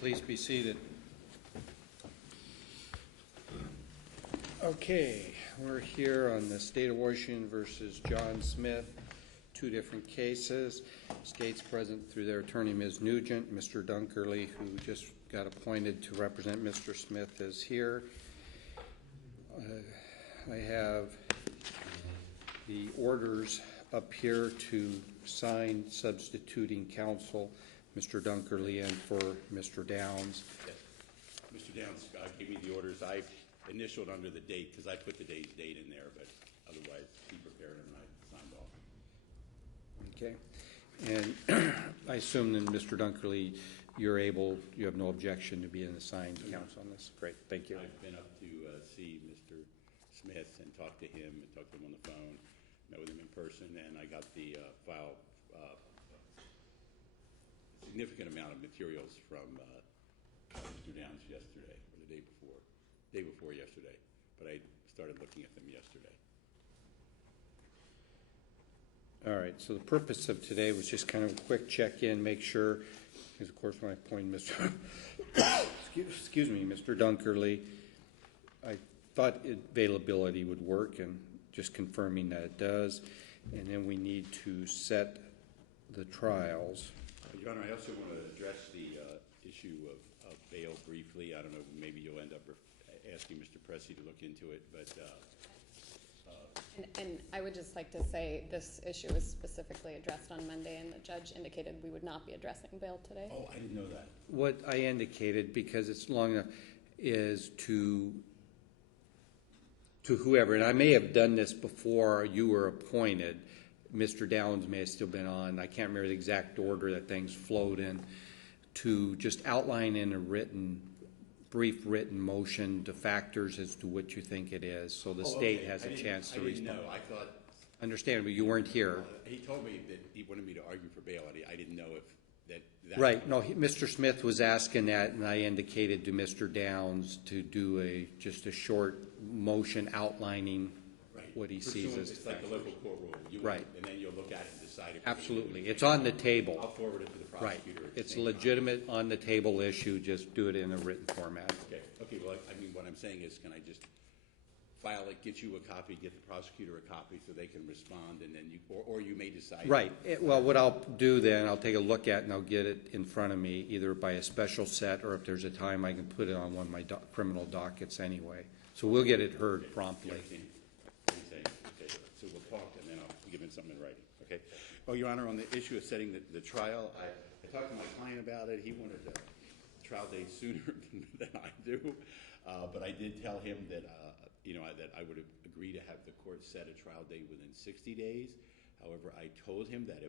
Please be seated. Okay, we're here on the State of Washington versus John Smith, two different cases. State's present through their attorney, Ms. Nugent. Mr. Dunkerly, who just got appointed to represent Mr. Smith, is here. I have the orders up here to sign substituting counsel, Mr. Dunkerly, and for Mr. Downs. Yes. Mr. Downs gave me the orders. I initialed under the date because I put the date in there, but otherwise he prepared them and I signed off. Okay. And I assume then, Mr. Dunkerly, you have no objection to being assigned counsel on this. Great, thank you. I've been up to see Mr. Smith and talk to him on the phone, met with him in person, and I got the file significant amount of materials from Mr. Downs yesterday, or the day before yesterday, but I started looking at them yesterday. All right, so the purpose of today was just kind of a quick check-in, make sure, because of course when I appointed Mr. Mr. Dunkerly, I thought availability would work, and just confirming that it does, and then we need to set the trials. Your Honor, I also want to address the issue of bail briefly. I don't know, maybe you'll end up asking Mr. Pressey to look into it, but... And I would just like to say this issue was specifically addressed on Monday, and the judge indicated we would not be addressing bail today. Oh, I didn't know that. What I indicated, because it's long enough, is to whoever, and I may have done this before you were appointed. Mr. Downs may have still been on. I can't remember the exact order that things flowed in, to just outline in a brief written motion the factors as to what you think it is, so the state has a chance to respond. I didn't know. I thought... Understandably, you weren't here. He told me that he wanted me to argue for bail, and I didn't know if that... Right. No, Mr. Smith was asking that, and I indicated to Mr. Downs to do just a short motion outlining what he sees as... It's like the local court rule. Right. And then you'll look at it and decide if... Absolutely. It's on the table. I'll forward it to the prosecutor. Right. It's a legitimate on-the-table issue. Just do it in a written format. Okay. Okay. Well, I mean, what I'm saying is, can I just file it, get you a copy, get the prosecutor a copy so they can respond, and then you... Or you may decide... Right. Well, what I'll do then, I'll take a look at it, and I'll get it in front of me, either by a special set, or if there's a time I can put it on one of my criminal dockets anyway. So we'll get it heard promptly. Okay. So we'll talk, and then I'll give him something in writing. Okay. Oh, Your Honor, on the issue of setting the trial, I talked to my client about it. He wanted the trial date sooner than I do, but I did tell him that that I would agree to have the court set a trial date within 60 days. However, I told him that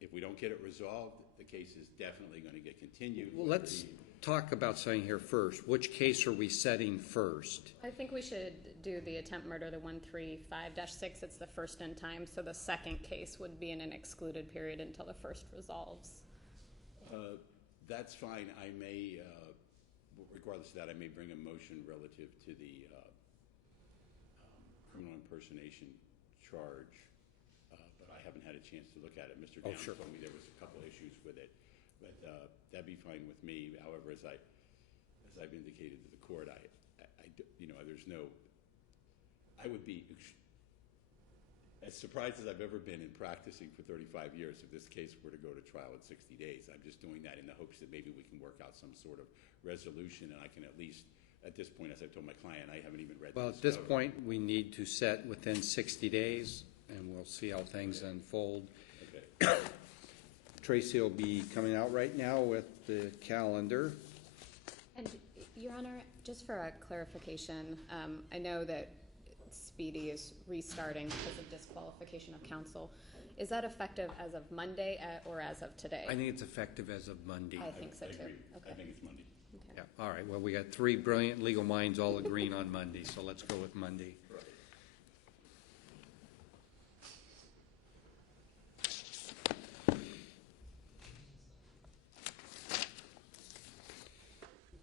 if we don't get it resolved, the case is definitely going to get continued. Well, let's talk about something here first. Which case are we setting first? I think we should do the attempt murder, the 135-6. It's the first in time, so the second case would be in an excluded period until the first resolves. That's fine. I may, regardless of that, I may bring a motion relative to the criminal impersonation charge, but I haven't had a chance to look at it. Mr. Downs told me there was a couple issues with it, but that'd be fine with me. However, as I've indicated to the court, there's no... I would be as surprised as I've ever been in practicing for 35 years if this case were to go to trial in 60 days. I'm just doing that in the hopes that maybe we can work out some sort of resolution, and I can at least, at this point, as I told my client, I haven't even read the discovery. At this point, we need to set within 60 days, and we'll see how things unfold. Okay. Tracy will be coming out right now with the calendar. And, Your Honor, just for a clarification, I know that Speedy is restarting because of disqualification of counsel. Is that effective as of Monday or as of today? I think it's effective as of Monday. I think so, too. Agree. Okay. I think it's Monday. Okay. Yeah. All right. Well, we got three brilliant legal minds all agreeing on Monday, so let's go with Monday. Right.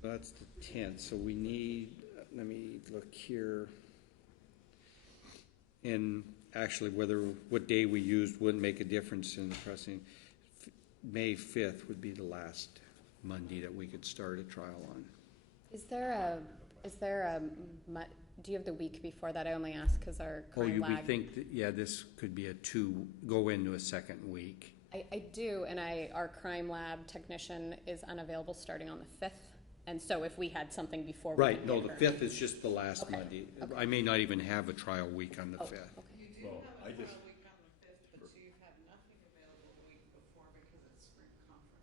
That's the 10th. So we need, let me look here. And actually, what day we used wouldn't make a difference in the pressing. May 5th would be the last Monday that we could start a trial on. Is there do you have the week before that? I only ask because our Oh, crime we lab. think that, yeah, this could be go into a second week. I do, and our crime lab technician is unavailable starting on the 5th. And so if we had something before. we Right, could no, get the her. 5th is just the last Okay, Monday. okay. I may not even have a trial week on the Oh, 5th. okay. You do Well, have I a just- trial week on the 5th, but you've had nothing available the week before because it's spring conference.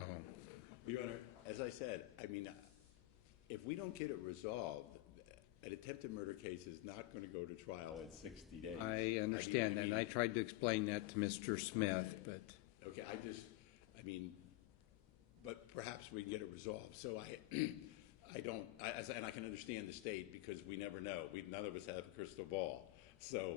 Oh, Your Honor, as I said, I mean, if we don't get it resolved, an attempted murder case is not going to go to trial in 60 days. I understand that, and I tried to explain that to Mr. Smith, but Okay, but perhaps we can get it resolved. So and I can understand the state because we never know. None of us have a crystal ball. So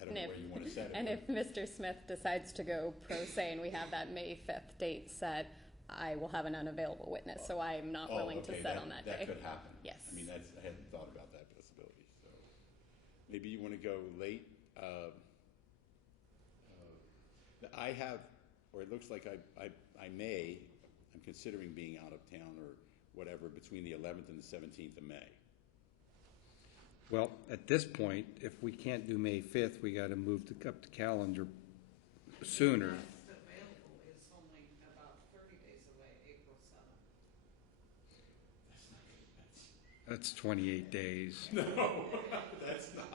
I don't know where you want to set it. And if Mr. Smith decides to go pro se and we have that May 5th date set, I will have an unavailable witness, so I'm not willing to set on that day. That could happen. Yes. I mean, I hadn't thought about that possibility. So maybe you want to go late. I have, or it looks like I'm considering being out of town or whatever between the 11th and the 17th of May. well, at this point, if we can't do May 5th, we got to move up the calendar sooner. Next available is only about 30 days away, April 7th. That's 28 days. No, that's not.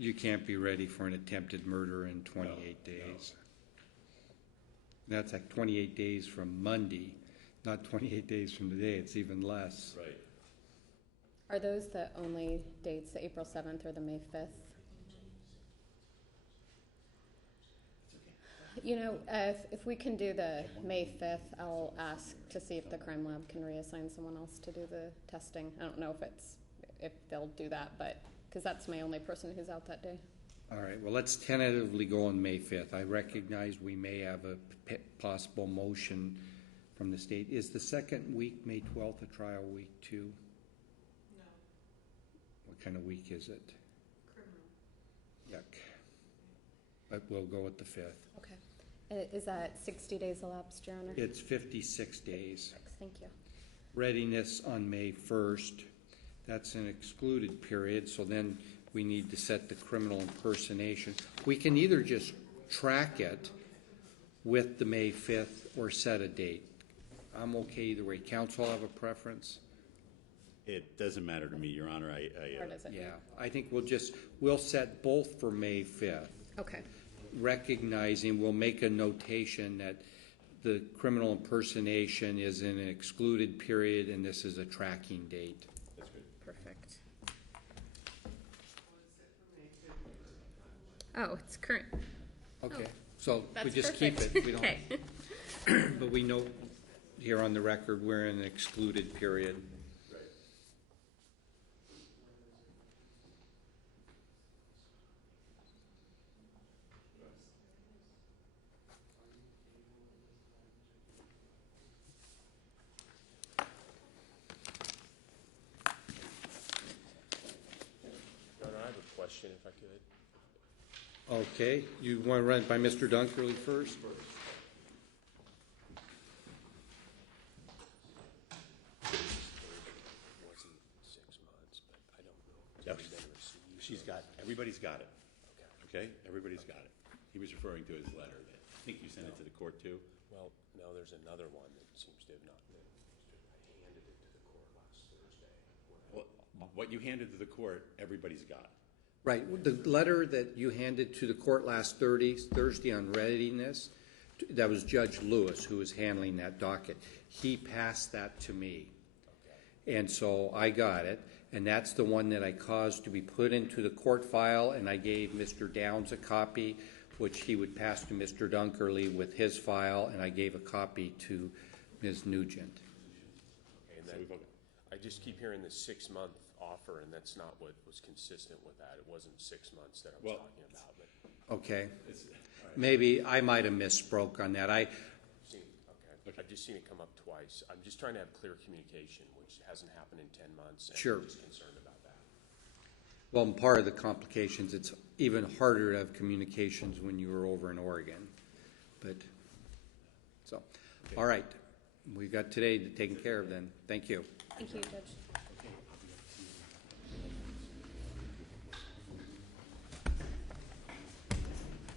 You can't be ready for an attempted murder in 28 days. That's like 28 days from Monday, not 28 days from today. It's even less. Right. Are those the only dates, the April 7th or the May 5th? You know, if we can do the May 5th, I'll ask to see if the crime lab can reassign someone else to do the testing. I don't know if they'll do that, but because that's my only person who's out that day. All right, well, let's tentatively go on May 5th. I recognize we may have a possible motion from the state. Is the second week, May 12th, a trial week too? No, What kind of week is it? criminal. Yuck. But we'll go with the 5th. Okay. Is that 60 days elapsed, Your Honor? It's 56 days. Thank you. Readiness on May 1st. That's an excluded period, so then we need to set the criminal impersonation. We can either just track it with the May 5th or set a date. I'm okay either way. Counsel have a preference? It doesn't matter to me, Your Honor. Or does it? Yeah, I think we'll set both for May 5th. Okay. Recognizing, we'll make a notation that the criminal impersonation is in an excluded period and this is a tracking date. That's good. Perfect. Oh, it's current. Okay, so we That's just perfect. keep it. We don't, Okay. but we know here on the record, we're in an excluded period. Right. Your Honor, I have a question, if I could. Okay, you want to run it by Mr. Dunkerly first? It wasn't 6 months, but I don't know. Yeah, We've never received everybody's got it. Okay. Okay? Everybody's got it. He was referring to his letter. I think you sent it to the court too. Well, no, there's another one that seems to have not been. I handed it to the court last Thursday. Well, what you handed to the court, everybody's got. Right, the letter that you handed to the court last Thursday on readiness, that was Judge Lewis who was handling that docket. He passed that to me. And so I got it, and that's the one that I caused to be put into the court file, and I gave Mr. Downs a copy, which he would pass to Mr. Dunkerly with his file, and I gave a copy to Ms. Nugent. Okay, and then I just keep hearing the 6-month offer, and that's not what was consistent with that. It wasn't 6 months that I was talking about. But Okay. Maybe I might have misspoke on that. I've just seen it come up twice. I'm just trying to have clear communication, which hasn't happened in 10 months. And Sure. I'm just concerned about that. Well, and part of the complications, it's even harder to have communications when you were over in Oregon. But, so, All right, we got today taken care of then. Thank you. Thank you, Judge.